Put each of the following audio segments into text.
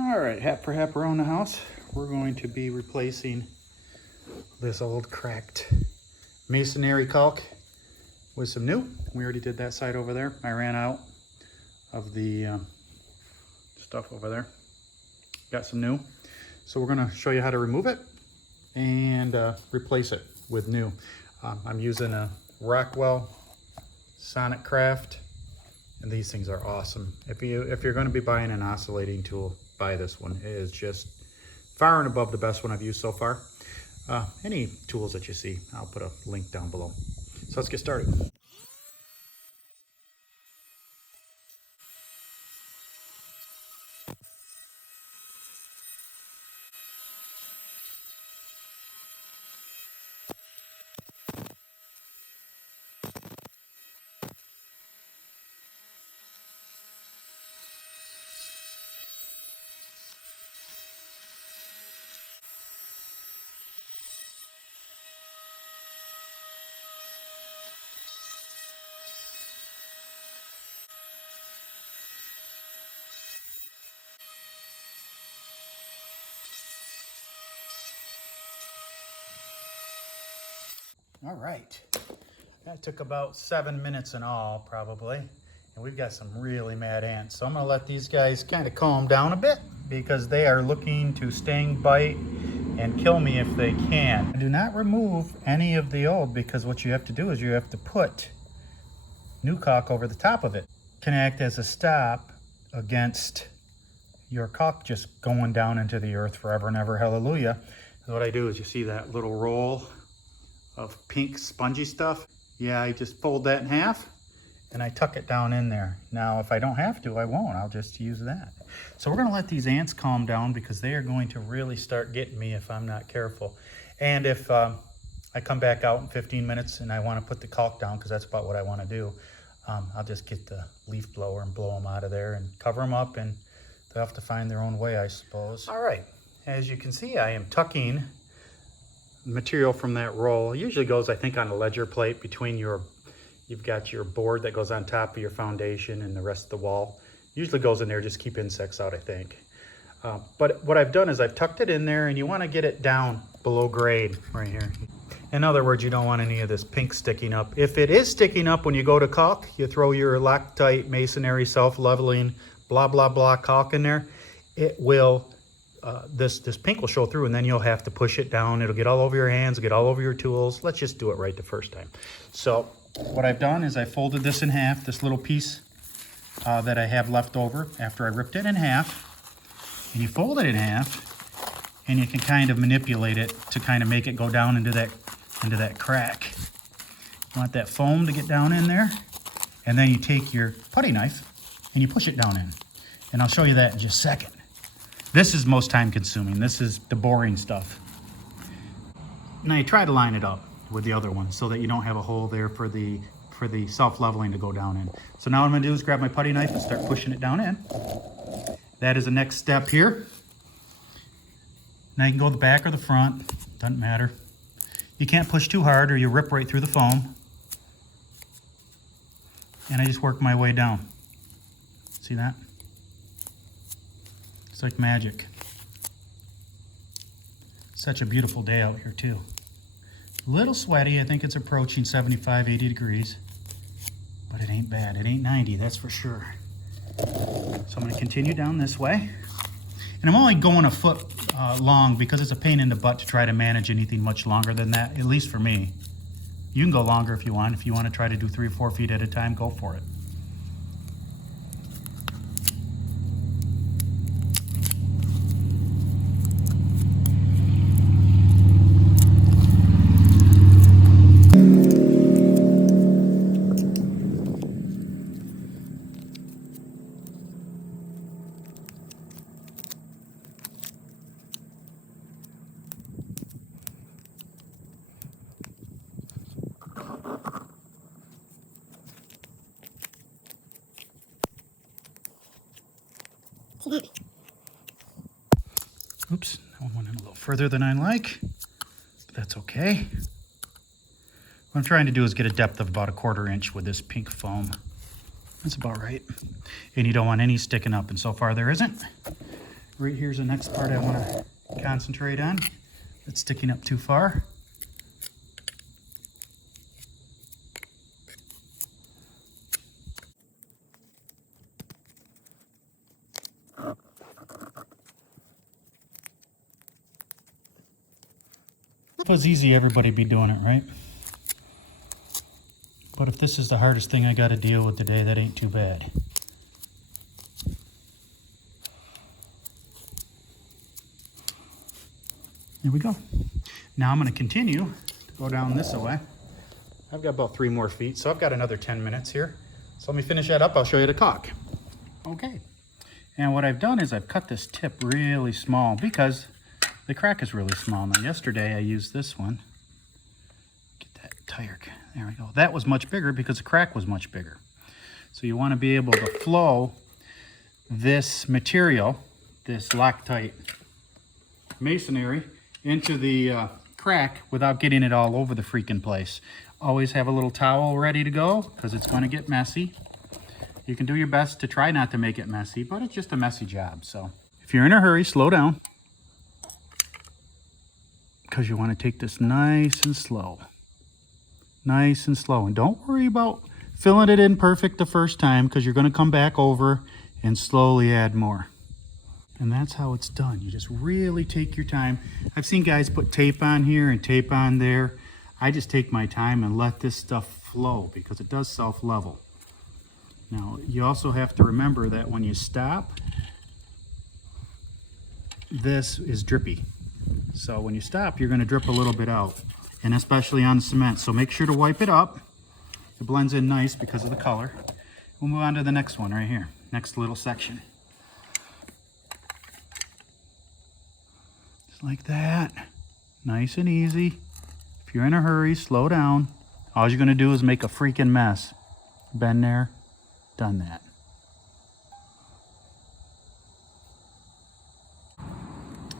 All right, hat for hat around the house. We're going to be replacing this old cracked masonry caulk with some new. We already did that side over there. I ran out of the stuff over there. Got some new. So we're gonna show you how to remove it and replace it with new. I'm using a Rockwell Sonic Craft, and these things are awesome. If you're gonna be buying an oscillating tool, buy this one. It is just far and above the best one I've used so far. Any tools that you see, I'll put a link down below. So let's get started. All right, that took about 7 minutes in all, probably. And we've got some really mad ants. So I'm gonna let these guys kind of calm down a bit because they are looking to sting, bite, and kill me if they can. Do not remove any of the old, because what you have to do is you have to put new caulk over the top of it. It can act as a stop against your caulk just going down into the earth forever and ever, hallelujah. So what I do is, you see that little roll of pink spongy stuff? Yeah, I just fold that in half and I tuck it down in there. Now, if I don't have to, I won't. I'll just use that. So we're gonna let these ants calm down because they are going to really start getting me if I'm not careful. And if I come back out in 15 minutes and I wanna put the caulk down, because that's about what I wanna do, I'll just get the leaf blower and blow them out of there and cover them up, and they'll have to find their own way, I suppose. All right, as you can see, I am tucking material from that roll. It usually goes, I think, on a ledger plate between you've got your board that goes on top of your foundation and the rest of the wall. Usually goes in there, just keep insects out, I think. But what I've done is I've tucked it in there, and you want to get it down below grade right here. In other words, you don't want any of this pink sticking up. If it is sticking up when you go to caulk, you throw your LOCTITE Masonry Self-leveling blah blah blah caulk in there. It will this pink will show through, and then you'll have to push it down. It'll get all over your hands, get all over your tools. Let's just do it right the first time. So what I've done is I folded this in half, this little piece that I have left over after I ripped it in half. And you fold it in half, and you can kind of manipulate it to kind of make it go down into that crack. You want that foam to get down in there, and then you take your putty knife and you push it down in. And I'll show you that in just a second. This is most time consuming. This is the boring stuff. Now you try to line it up with the other one so that you don't have a hole there for the self-leveling to go down in. So now what I'm gonna do is grab my putty knife and start pushing it down in. That is the next step here. Now you can go the back or the front, doesn't matter. You can't push too hard or you rip right through the foam. And I just work my way down. See that? It's like magic. Such a beautiful day out here too. A little sweaty, I think it's approaching 75, 80 degrees, but it ain't bad. It ain't 90, that's for sure. So I'm gonna continue down this way. And I'm only going a foot long because it's a pain in the butt to try to manage anything much longer than that, at least for me. You can go longer if you want. If you want to try to do 3 or 4 feet at a time, go for it. Oops, that one went in a little further than I like. That's okay. What I'm trying to do is get a depth of about 1/4 inch with this pink foam. That's about right. And you don't want any sticking up, and so far there isn't. Right here's the next part I want to concentrate on. It's sticking up too far. If it was easy, everybody'd be doing it, right? But if this is the hardest thing I got to deal with today, that ain't too bad. There we go. Now I'm going to continue to go down this way. I've got about 3 more feet, so I've got another 10 minutes here. So let me finish that up. I'll show you the caulk. Okay. And what I've done is I've cut this tip really small because the crack is really small. Now yesterday I used this one. Get that tire. There we go. That was much bigger because the crack was much bigger. So you want to be able to flow this material, this Loctite masonry, into the crack without getting it all over the freaking place. Always have a little towel ready to go because it's going to get messy. You can do your best to try not to make it messy, but it's just a messy job. So if you're in a hurry, slow down because you want to take this nice and slow. Nice and slow. And don't worry about filling it in perfect the first time because you're going to come back over and slowly add more. And that's how it's done. You just really take your time. I've seen guys put tape on here and tape on there. I just take my time and let this stuff flow because it does self-level. Now, you also have to remember that when you stop, this is drippy. So when you stop, you're going to drip a little bit out, and especially on the cement. So make sure to wipe it up. It blends in nice because of the color. We'll move on to the next one right here, next little section. Just like that, nice and easy. If you're in a hurry, slow down. All you're going to do is make a freaking mess. Been there, done that.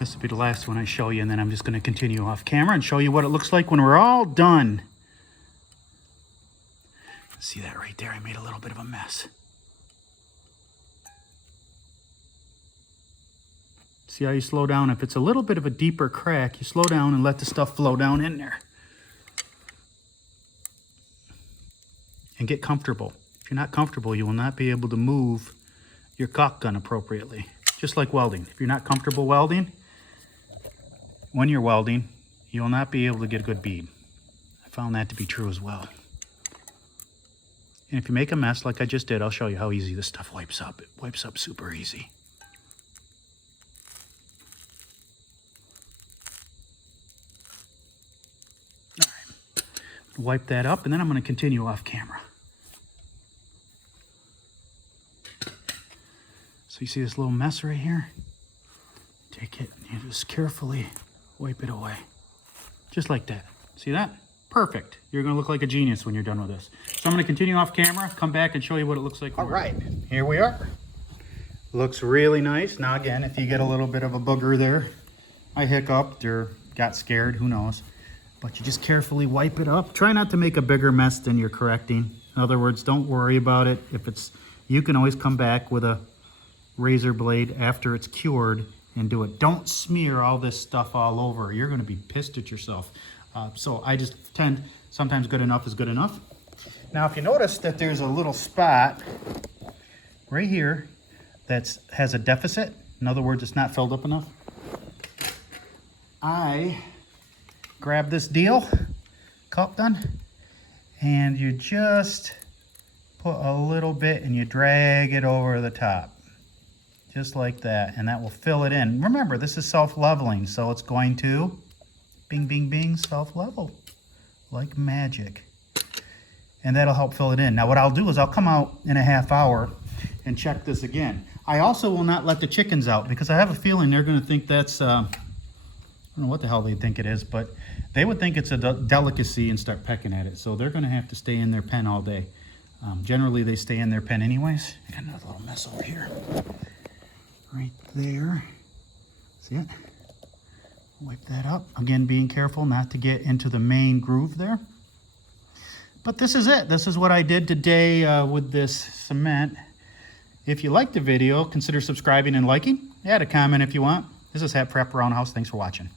This will be the last one I show you, and then I'm just going to continue off camera and show you what it looks like when we're all done. See that right there? I made a little bit of a mess. See how you slow down? If it's a little bit of a deeper crack, you slow down and let the stuff flow down in there. And get comfortable. If you're not comfortable, you will not be able to move your caulk gun appropriately. Just like welding. If you're not comfortable welding, when you're welding, you will not be able to get a good bead. I found that to be true as well. And if you make a mess like I just did, I'll show you how easy this stuff wipes up. It wipes up super easy. All right. Wipe that up, and then I'm going to continue off camera. So you see this little mess right here? Take it and you just carefully wipe it away. Just like that. See that? Perfect. You're going to look like a genius when you're done with this. So I'm going to continue off camera, come back and show you what it looks like. All right, here we are. Looks really nice. Now again, if you get a little bit of a booger there, I hiccuped or got scared, who knows. But you just carefully wipe it up. Try not to make a bigger mess than you're correcting. In other words, don't worry about it. If it's, you can always come back with a razor blade after it's cured and do it. Don't smear all this stuff all over. You're going to be pissed at yourself. So I just tend, sometimes good enough is good enough. Now if you notice that there's a little spot right here that has a deficit, in other words it's not filled up enough, I grab this deal, caulk gun, and you just put a little bit and you drag it over the top. Just like that, and that will fill it in. Remember, this is self-leveling, so it's going to bing, bing, bing, self-level like magic. And that'll help fill it in. Now what I'll do is I'll come out in a half hour and check this again. I also will not let the chickens out because I have a feeling they're going to think that's, I don't know what the hell they think it is, but they would think it's a delicacy and start pecking at it. So they're going to have to stay in their pen all day. Generally, they stay in their pen anyways. I got another little mess over here. Right there. See it? Wipe that up. Again, being careful not to get into the main groove there. But this is it. This is what I did today with this cement. If you liked the video, consider subscribing and liking. Add a comment if you want. This is Hat Prep Roundhouse. Thanks for watching.